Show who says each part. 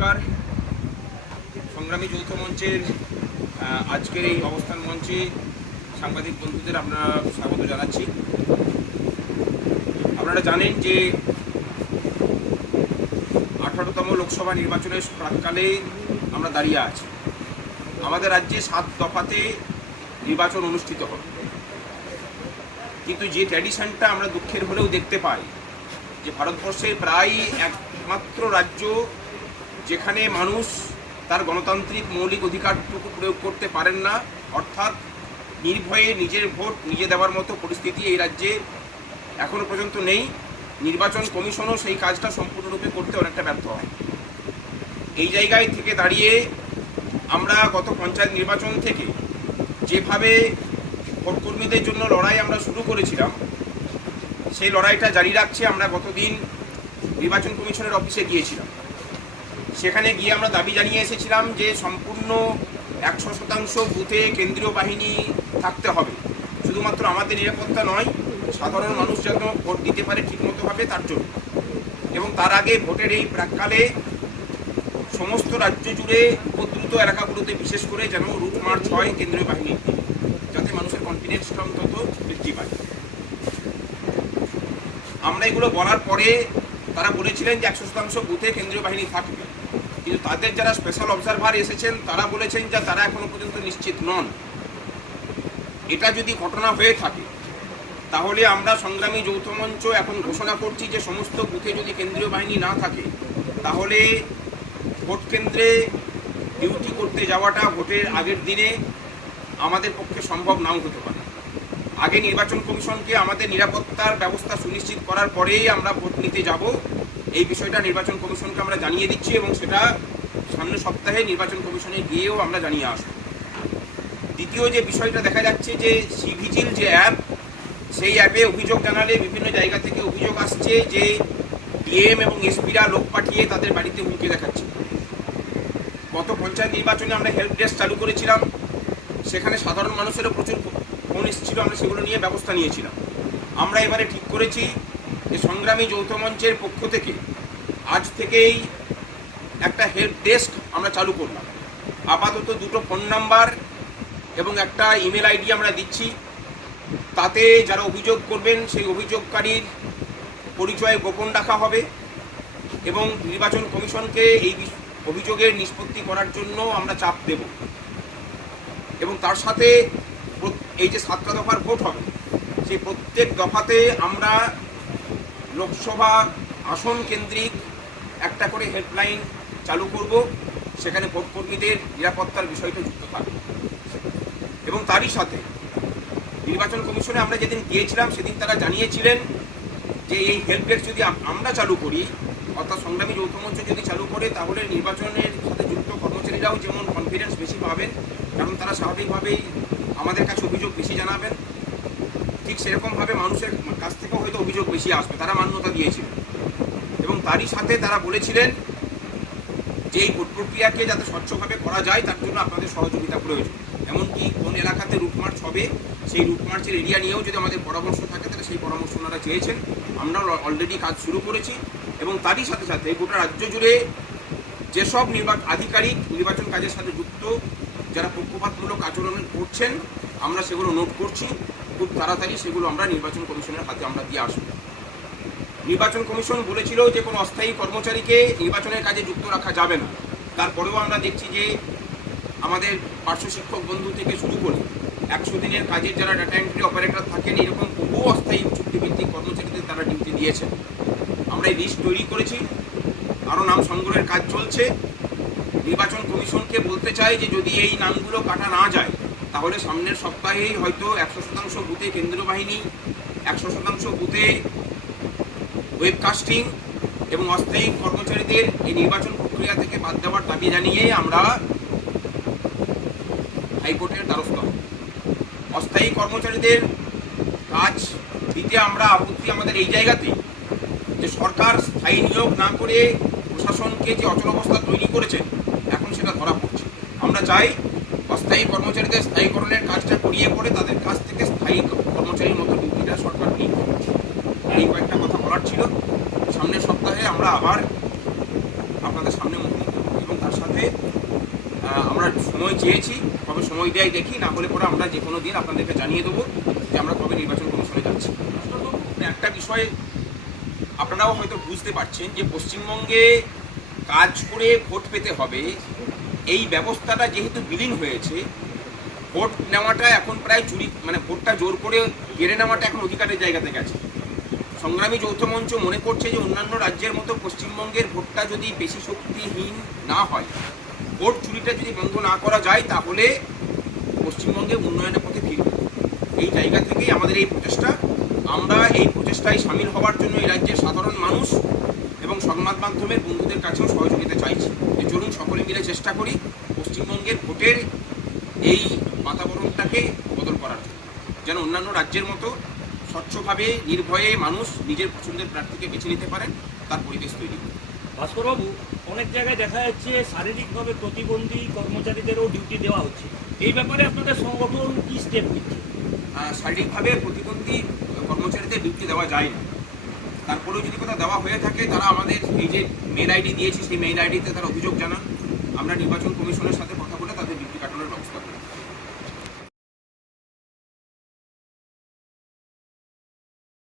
Speaker 1: নমস্কার সংগ্রামী যৌথ মঞ্চের আজকের এই অবস্থান মঞ্চে সাংবাদিক বন্ধুদের আমরা স্বাগত জানাচ্ছি আপনারা জানেন যে আঠারোতম লোকসভা নির্বাচনের প্রাককালে আমরা দাঁড়িয়ে আছি আমাদের রাজ্যে সাত দফাতে নির্বাচন অনুষ্ঠিত হবে কিন্তু যে ট্র্যাডিশনটা আমরা দুঃখের হলেও দেখতে পাই যে ভারতবর্ষের প্রায় একমাত্র রাজ্য যেখানে মানুষ তার গণতান্ত্রিক মৌলিক অধিকারটুকু প্রয়োগ করতে পারেন না অর্থাৎ নির্ভয়ে নিজের ভোট নিজে দেওয়ার মতো পরিস্থিতি এই রাজ্যে এখনও পর্যন্ত নেই নির্বাচন কমিশনও সেই কাজটা সম্পূর্ণরূপে করতে অনেকটা ব্যর্থ হয় এই জায়গায় থেকে দাঁড়িয়ে আমরা গত পঞ্চায়েত নির্বাচন থেকে যেভাবে ভোটকর্মীদের জন্য লড়াই আমরা শুরু করেছিলাম সেই লড়াইটা জারি রাখছে আমরা গতদিন নির্বাচন কমিশনের অফিসে গিয়েছিলাম সেখানে গিয়ে আমরা দাবি জানিয়ে এসেছিলাম যে সম্পূর্ণ একশো শতাংশ বুথে কেন্দ্রীয় বাহিনী থাকতে হবে শুধুমাত্র আমাদের নিরাপত্তা নয় সাধারণ মানুষ যেন ভোট দিতে পারে ঠিকমতোভাবে তার জন্য এবং তার আগে ভোটের এই প্রাককালে সমস্ত রাজ্য জুড়ে উপদ্রুত এলাকাগুলোতে বিশেষ করে যেন রুট মার্চ হয় কেন্দ্রীয় বাহিনী যাতে মানুষের কনফিডেন্সটা অন্তত বৃদ্ধি পায় আমরা এগুলো বলার পরে তারা বলেছিলেন যে একশো শতাংশ বুথে কেন্দ্রীয় বাহিনী থাকবে কিন্তু তাদের যারা স্পেশাল অবজারভার এসেছেন তারা বলেছেন যে তারা এখনো পর্যন্ত নিশ্চিত নন এটা যদি ঘটনা হয়ে থাকে তাহলে আমরা সংগ্রামী যৌথ মঞ্চ এখন ঘোষণা করছি যে সমস্ত বুথে যদি কেন্দ্রীয় বাহিনী না থাকে তাহলে ভোট কেন্দ্রে ডিউটি করতে যাওয়াটা ভোটের আগের দিনে আমাদের পক্ষে সম্ভব নাও হতে পারে আগে নির্বাচন কমিশনকে আমাদের নিরাপত্তার ব্যবস্থা সুনিশ্চিত করার পরেই আমরা ভোট নিতে যাব এই বিষয়টা নির্বাচন কমিশনকে আমরা জানিয়ে দিচ্ছি এবং সেটা সামনের সপ্তাহে নির্বাচন কমিশনে গিয়েও আমরা জানিয়ে আসব দ্বিতীয় যে বিষয়টা দেখা যাচ্ছে যে সিভিজিল যে অ্যাপ সেই অ্যাপে অভিযোগ জানালে বিভিন্ন জায়গা থেকে অভিযোগ আসছে যে ডিএম এবং এসপিরা লোক পাঠিয়ে তাদের বাড়িতে হুমকি দেখাচ্ছে গত পঞ্চায়েত নির্বাচনে আমরা হেল্প ডেস্ক চালু করেছিলাম সেখানে সাধারণ মানুষেরও প্রচুর ফোন এসেছিল আমরা সেগুলো নিয়ে ব্যবস্থা নিয়েছিলাম আমরা এবারে ঠিক করেছি যে সংগ্রামী যৌথ মঞ্চের পক্ষ থেকে আজ থেকেই একটা হেল্প ডেস্ক আমরা চালু করলাম আপাতত দুটো ফোন নাম্বার এবং একটা ইমেল আইডি আমরা দিচ্ছি তাতে যারা অভিযোগ করবেন সেই অভিযোগকারীর পরিচয় গোপন রাখা হবে এবং নির্বাচন কমিশনকে এই অভিযোগের নিষ্পত্তি করার জন্য আমরা চাপ দেব এবং তার সাথে এই যে সাতটা দফার ভোট হবে সেই প্রত্যেক দফাতে আমরা লোকসভা আসন কেন্দ্রিক একটা করে হেল্পলাইন চালু করব সেখানে ভোটকর্মীদের নিরাপত্তার বিষয়টা যুক্ত থাকবে এবং তারই সাথে নির্বাচন কমিশনে আমরা যেদিন গিয়েছিলাম সেদিন তারা জানিয়েছিলেন যে এই হেল্পডেস্ক যদি আমরা চালু করি অর্থাৎ সংগ্রামী যৌথ মঞ্চ যদি চালু করে তাহলে নির্বাচনের সাথে যুক্ত কর্মচারীরাও যেমন কনফিডেন্স বেশি পাবেন কারণ তারা স্বাভাবিকভাবেই আমাদের কাছে অভিযোগ বেশি জানাবেন ঠিক সেরকমভাবে মানুষের বেশি আসবে তারা মান্যতা দিয়েছিলেন এবং তারই সাথে তারা বলেছিলেন যে এই ভোট প্রক্রিয়াকে যাতে স্বচ্ছভাবে করা যায় তার জন্য আপনাদের সহযোগিতা প্রয়োজন এমনকি কোন এলাকাতে রুটমার্চ হবে সেই রুটমার্চের এরিয়া নিয়েও যদি আমাদের পরামর্শ থাকে তাহলে সেই পরামর্শ ওনারা চেয়েছেন আমরা অলরেডি কাজ শুরু করেছি এবং তারই সাথে সাথে গোটা রাজ্য জুড়ে যেসব নির্বাচন আধিকারিক নির্বাচন কাজের সাথে যুক্ত যারা পক্ষপাতমূলক আচরণ করছেন আমরা সেগুলো নোট করছি খুব তাড়াতাড়ি সেগুলো আমরা নির্বাচন কমিশনের হাতে আমরা দিয়ে আসবো নির্বাচন কমিশন বলেছিল যে কোনো অস্থায়ী কর্মচারীকে নির্বাচনের কাজে যুক্ত রাখা যাবে না তারপরেও আমরা দেখছি যে আমাদের পার্শ্ব শিক্ষক বন্ধু থেকে শুরু করে একশো দিনের কাজের যারা ডাটা এন্ট্রি অপারেটর থাকেন এরকম বহু অস্থায়ী চুক্তিভিত্তিক কর্মচারীদের তারা ডিউটি দিয়েছেন আমরা এই লিস্ট তৈরি করেছি আরও নাম সংগ্রহের কাজ চলছে নির্বাচন কমিশনকে বলতে চাই যে যদি এই নামগুলো কাটা না যায় তাহলে সামনের সপ্তাহেই হয়তো একশো শতাংশ বুথে কেন্দ্রীয় বাহিনী একশো শতাংশ বুথে ওয়েবকাস্টিং এবং অস্থায়ী কর্মচারীদের এই নির্বাচন প্রক্রিয়া থেকে বাদ দেওয়ার দাবি জানিয়ে আমরা হাইকোর্টের দ্বারস্থ অস্থায়ী কর্মচারীদের কাজ দিতে আমরা আপত্তি আমাদের এই জায়গাতেই যে সরকার স্থায়ী নিয়োগ না করে প্রশাসনকে যে অচলাবস্থা তৈরি করেছে এখন সেটা ধরা পড়ছে আমরা চাই অস্থায়ী কর্মচারীদের স্থায়ীকরণের কাজটা করিয়ে পড়ে তাদের কাছ থেকে স্থায়ী কর্মচারীর মতো ডিউটিটা সরকার নিয়ে এই কয়েকটা কথা বলার ছিল সামনের সপ্তাহে আমরা আবার আপনাদের সামনে মুখ এবং তার সাথে আমরা সময় চেয়েছি কবে সময় দেয় দেখি না হলে পরে আমরা যে কোনো দিন আপনাদেরকে জানিয়ে দেবো যে আমরা কবে নির্বাচন কমিশনে যাচ্ছি একটা বিষয়ে আপনারাও হয়তো বুঝতে পারছেন যে পশ্চিমবঙ্গে কাজ করে ভোট পেতে হবে এই ব্যবস্থাটা যেহেতু বিলীন হয়েছে ভোট নেওয়াটা এখন প্রায় চুরি মানে ভোটটা জোর করে কেড়ে নেওয়াটা এখন অধিকারের জায়গাতে গেছে সংগ্রামী যৌথ মঞ্চ মনে করছে যে অন্যান্য রাজ্যের মতো পশ্চিমবঙ্গের ভোটটা যদি বেশি শক্তিহীন না হয় ভোট চুরিটা যদি বন্ধ না করা যায় তাহলে পশ্চিমবঙ্গে উন্নয়নের পথে ফিরবে এই জায়গা থেকেই আমাদের এই প্রচেষ্টা আমরা এই প্রচেষ্টায় সামিল হওয়ার জন্য এই রাজ্যের সাধারণ মানুষ এবং সংবাদ মাধ্যমের বন্ধুদের কাছেও সহযোগিতা চাইছি যে চলুন সকলে মিলে চেষ্টা করি পশ্চিমবঙ্গের ভোটের এই বাতাবরণটাকে বদল করার জন্য যেন অন্যান্য রাজ্যের মতো স্বচ্ছভাবে নির্ভয়ে মানুষ নিজের পছন্দের প্রার্থীকে বেছে নিতে পারেন তার পরিবেশ তৈরি করুন
Speaker 2: ভাস্করবাবু অনেক জায়গায় দেখা যাচ্ছে শারীরিকভাবে প্রতিবন্ধী কর্মচারীদেরও ডিউটি দেওয়া হচ্ছে এই ব্যাপারে আপনাদের সংগঠন কি স্টেপ নিচ্ছে
Speaker 1: শারীরিকভাবে প্রতিবন্ধী কর্মচারীদের ডিউটি দেওয়া যায় না তারপরেও যদি কোথাও দেওয়া হয়ে থাকে তারা আমাদের এই যে মেল আইডি দিয়েছি সেই মেল আইডিতে তারা অভিযোগ জানান আমরা নির্বাচন কমিশনের সাথে